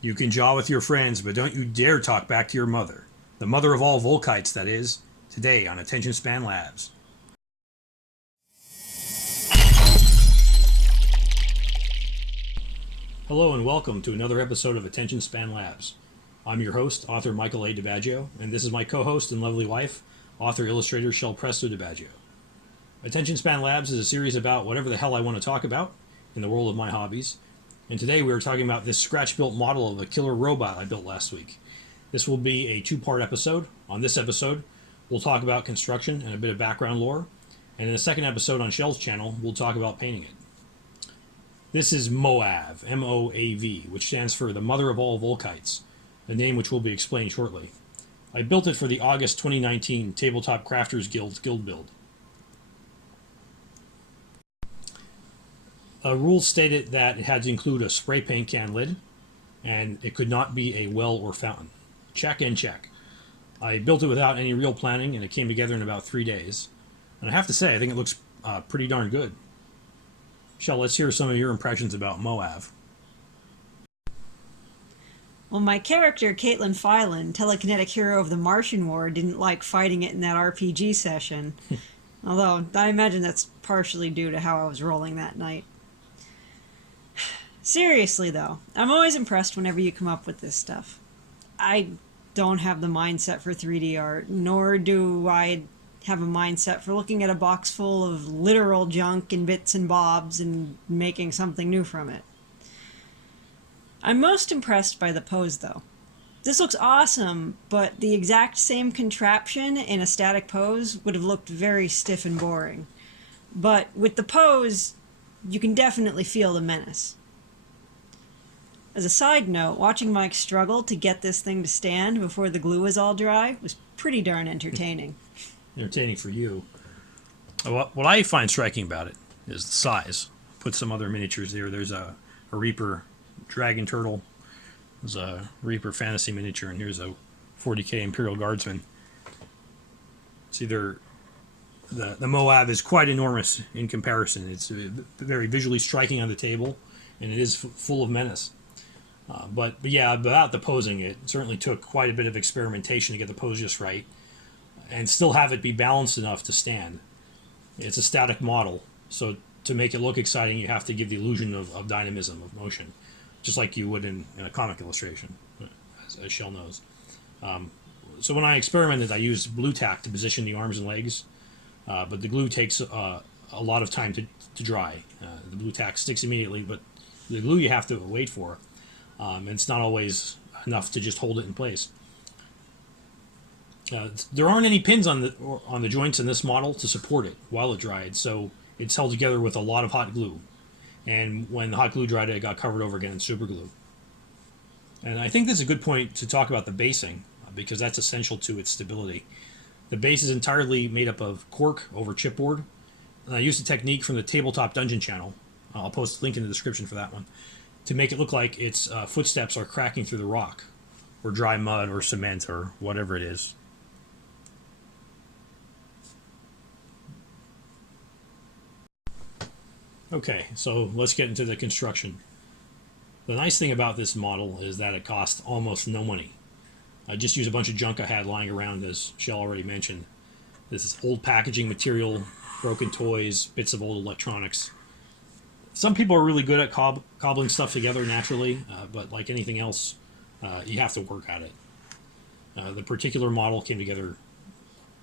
You can jaw with your friends, but don't you dare talk back to your mother. The mother of all Volkites, that is. Today on Attention Span Labs. Hello and welcome to another episode of Attention Span Labs. I'm your host, author Michael A. DiBaggio, and this is my co-host and lovely wife, author-illustrator Shel Presto DiBaggio. Attention Span Labs is a series about whatever the hell I want to talk about in the world of my hobbies. And today we are talking about this scratch-built model of a killer robot I built last week. This will be a two-part episode. On this episode, we'll talk about construction and a bit of background lore. And in the second episode on Shel's channel, we'll talk about painting it. This is MOAV, M-O-A-V, which stands for the Mother of All Volkites, a name which will be explained shortly. I built it for the August 2019 Tabletop Crafters Guild build. Rules stated that it had to include a spray paint can lid, and it could not be a well or fountain. Check and check. I built it without any real planning, and it came together in about 3 days. And I have to say, I think it looks pretty darn good. Shel, let's hear some of your impressions about MOAV. Well, my character, Caitlin Phylan, telekinetic hero of the Martian War, didn't like fighting it in that RPG session. Although, I imagine that's partially due to how I was rolling that night. Seriously, though, I'm always impressed whenever you come up with this stuff. I don't have the mindset for 3D art, nor do I have a mindset for looking at a box full of literal junk and bits and bobs and making something new from it. I'm most impressed by the pose, though. This looks awesome, but the exact same contraption in a static pose would have looked very stiff and boring. But with the pose, you can definitely feel the menace. As a side note, watching Mike struggle to get this thing to stand before the glue was all dry was pretty darn entertaining. Entertaining for you. What I find striking about it is the size. Put some other miniatures there. There's a Reaper Dragon Turtle. There's a Reaper Fantasy miniature, and here's a 40k Imperial Guardsman. See, the MOAV is quite enormous in comparison. It's very visually striking on the table, and it is full of menace. But yeah, about the posing, it certainly took quite a bit of experimentation to get the pose just right, and still have it be balanced enough to stand. It's a static model, so to make it look exciting, you have to give the illusion of dynamism, of motion, just like you would in a comic illustration, as Shel knows. So when I experimented, I used blue tack to position the arms and legs, but the glue takes a lot of time to dry. The blue tack sticks immediately, but the glue you have to wait for, and it's not always enough to just hold it in place. There aren't any pins on the joints in this model to support it while it dried, so it's held together with a lot of hot glue. And when the hot glue dried, it got covered over again in super glue. And I think this is a good point to talk about the basing, because that's essential to its stability. The base is entirely made up of cork over chipboard, and I used a technique from the Tabletop Dungeon channel. I'll post a link in the description for that one, to make it look like its footsteps are cracking through the rock, or dry mud, or cement, or whatever it is. Okay, so let's get into the construction. The nice thing about this model is that it costs almost no money. I just used a bunch of junk I had lying around, as Shel already mentioned. This is old packaging material, broken toys, bits of old electronics. Some people are really good at cobbling stuff together naturally, but like anything else, you have to work at it. The particular model came together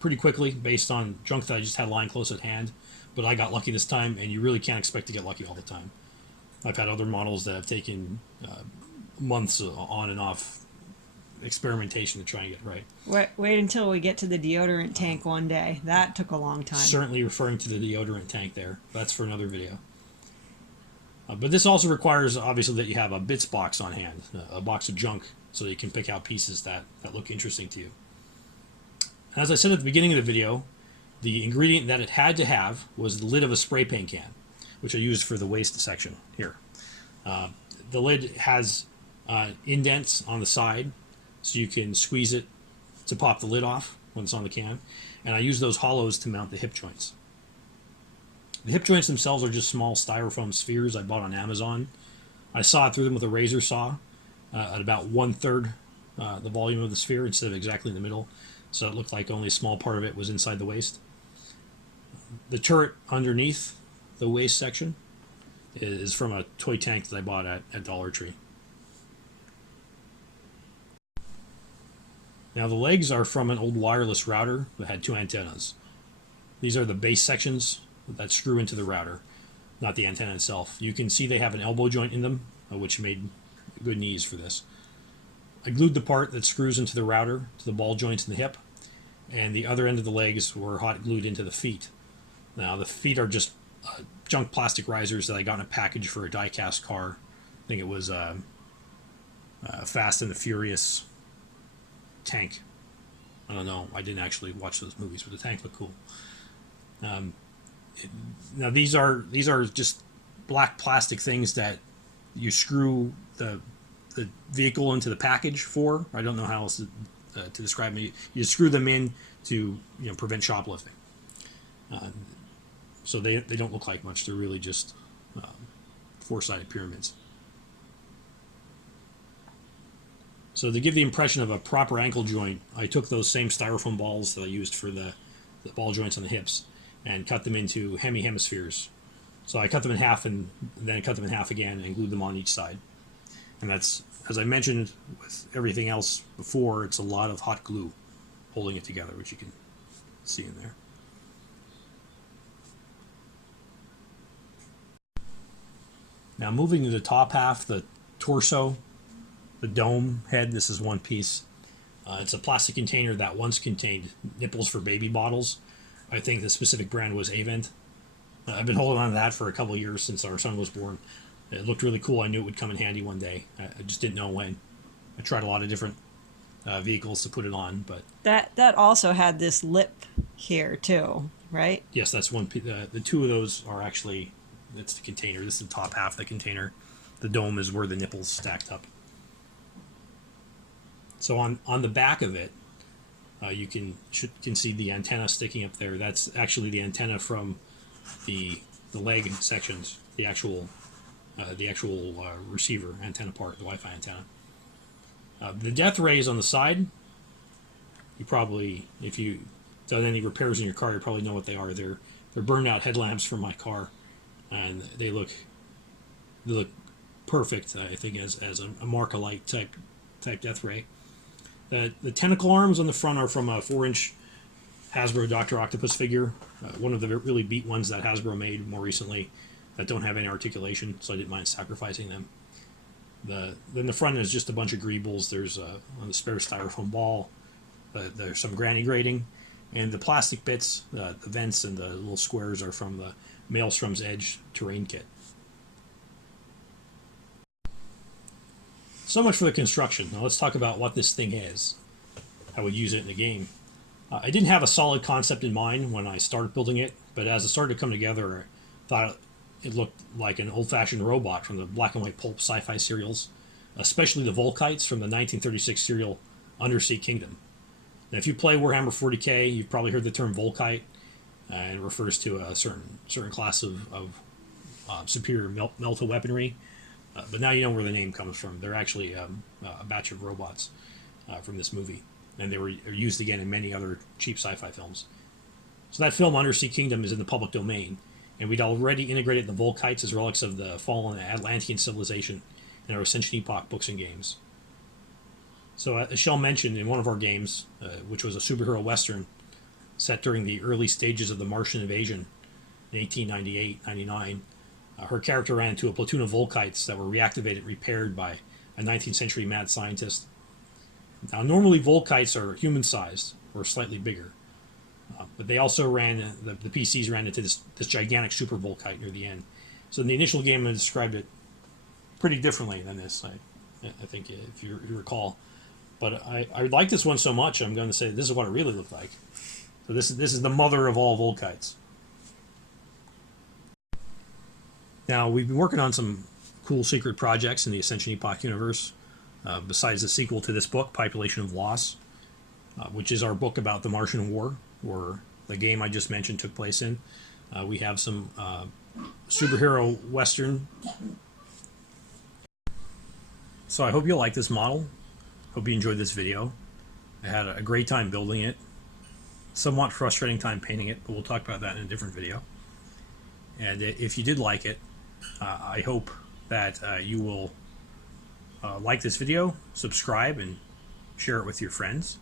pretty quickly based on junk that I just had lying close at hand, but I got lucky this time, and you really can't expect to get lucky all the time. I've had other models that have taken months on and off experimentation to try and get it right. Wait until we get to the deodorant tank one day. That took a long time. Certainly referring to the deodorant tank there. That's for another video. But this also requires, obviously, that you have a bits box on hand, a box of junk, so that you can pick out pieces that look interesting to you. As I said at the beginning of the video, the ingredient that it had to have was the lid of a spray paint can, which I used for the waste section here. The lid has indents on the side, so you can squeeze it to pop the lid off when it's on the can, and I use those hollows to mount the hip joints. The hip joints themselves are just small styrofoam spheres I bought on Amazon. I sawed through them with a razor saw, at about 1/3 the volume of the sphere instead of exactly in the middle. So it looked like only a small part of it was inside the waist. The turret underneath the waist section is from a toy tank that I bought at Dollar Tree. Now the legs are from an old wireless router that had 2 antennas. These are the base sections that screw into the router, not the antenna itself. You can see they have an elbow joint in them, which made good knees for this. I glued the part that screws into the router to the ball joints in the hip, and the other end of the legs were hot glued into the feet. Now the feet are just junk plastic risers that I got in a package for a die-cast car. I think it was Fast and the Furious tank. I don't know. I didn't actually watch those movies, but the tank looked cool. Now these are just black plastic things that you screw the vehicle into the package for. I don't know how else to describe it. You screw them in to prevent shoplifting. So they don't look like much. They're really just 4-sided pyramids. So to give the impression of a proper ankle joint, I took those same styrofoam balls that I used for the ball joints on the hips and cut them into hemispheres. So I cut them in half and then cut them in half again and glued them on each side. And that's, as I mentioned with everything else before, it's a lot of hot glue holding it together, which you can see in there. Now moving to the top half, the torso, the dome head, this is one piece. It's a plastic container that once contained nipples for baby bottles. I think the specific brand was Avent. I've been holding on to that for a couple of years since our son was born. It looked really cool. I knew it would come in handy one day. I just didn't know when. I tried a lot of different vehicles to put it on, but That also had this lip here too, right? yes, that's one. The two of those are actually, that's the container. This is the top half of the container. The dome is where the nipples stacked up. So on the back of it, you can see the antenna sticking up there. That's actually the antenna from the leg sections, the actual receiver antenna part, the Wi-Fi antenna. The death rays on the side, you probably, if you done any repairs in your car, you probably know what they are. They're burned out headlamps from my car, and they look perfect. I think as a Mark-alike type death ray. The tentacle arms on the front are from a 4-inch Hasbro Dr. Octopus figure, one of the really beat ones that Hasbro made more recently that don't have any articulation, so I didn't mind sacrificing them. Then the front is just a bunch of greebles. There's on the spare styrofoam ball. There's some granny grating, and the plastic bits, the vents and the little squares are from the Maelstrom's Edge terrain kit. So much for the construction. Now let's talk about what this thing is, how we'd use it in the game. I didn't have a solid concept in mind when I started building it, but as it started to come together, I thought it looked like an old-fashioned robot from the black and white pulp sci-fi serials, especially the Volkites from the 1936 serial Undersea Kingdom. Now, if you play Warhammer 40k, you've probably heard the term Volkite, and it refers to a certain class of superior melta weaponry. But now you know where the name comes from. They're actually a batch of robots from this movie, and they were used again in many other cheap sci-fi films. So that film, Undersea Kingdom, is in the public domain, and we'd already integrated the Volkites as relics of the fallen Atlantean civilization in our Ascension Epoch books and games. So as Shell mentioned in one of our games, which was a superhero western set during the early stages of the Martian invasion in 1898-99, her character ran into a platoon of Volkites that were reactivated, repaired by a 19th century mad scientist. Now, normally Volkites are human-sized or slightly bigger, but they also the PCs ran into this gigantic super Volkite near the end. So in the initial game, I described it pretty differently than this, I think, if you recall. But I like this one so much, I'm going to say this is what it really looked like. So this is the mother of all Volkites. Now, we've been working on some cool secret projects in the Ascension Epoch universe, besides the sequel to this book, Population of Loss, which is our book about the Martian War, where the game I just mentioned took place in. We have some superhero western. So I hope you like this model. Hope you enjoyed this video. I had a great time building it. Somewhat frustrating time painting it, but we'll talk about that in a different video. And if you did like it, I hope that you will like this video, subscribe, and share it with your friends.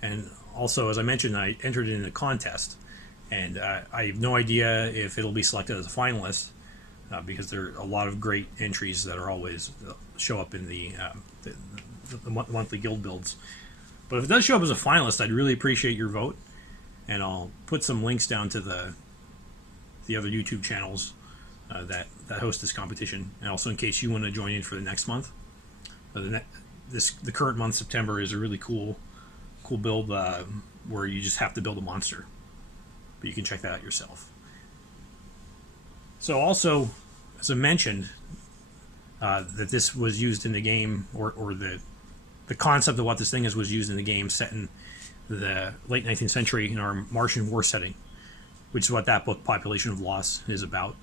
And also, as I mentioned, I entered in a contest, and I have no idea if it'll be selected as a finalist because there are a lot of great entries that are always show up in the monthly guild builds. But if it does show up as a finalist, I'd really appreciate your vote, and I'll put some links down to the other YouTube channels that host this competition, and also in case you want to join in for the next month. The current month, September, is a really cool build where you just have to build a monster, but you can check that out yourself. So also, as I mentioned, that this was used in the game, or the concept of what this thing is was used in the game set in the late 19th century in our Martian war setting, which is what that book, Population of Loss, is about.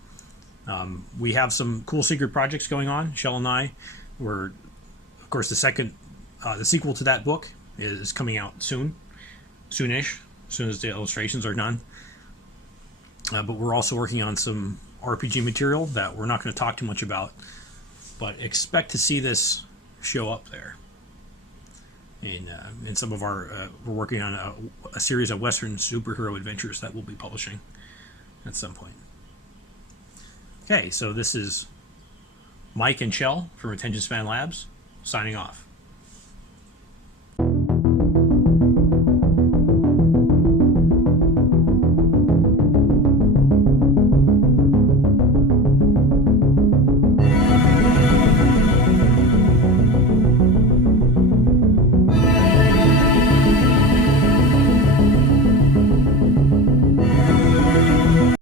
We have some cool secret projects going on. Shell and I were, of course, the sequel to that book is coming out soonish, as soon as the illustrations are done. But we're also working on some RPG material that we're not going to talk too much about, but expect to see this show up there. In some of our, we're working on a series of Western superhero adventures that we'll be publishing at some point. Okay, so this is Mike and Shell from Attention Span Labs, signing off.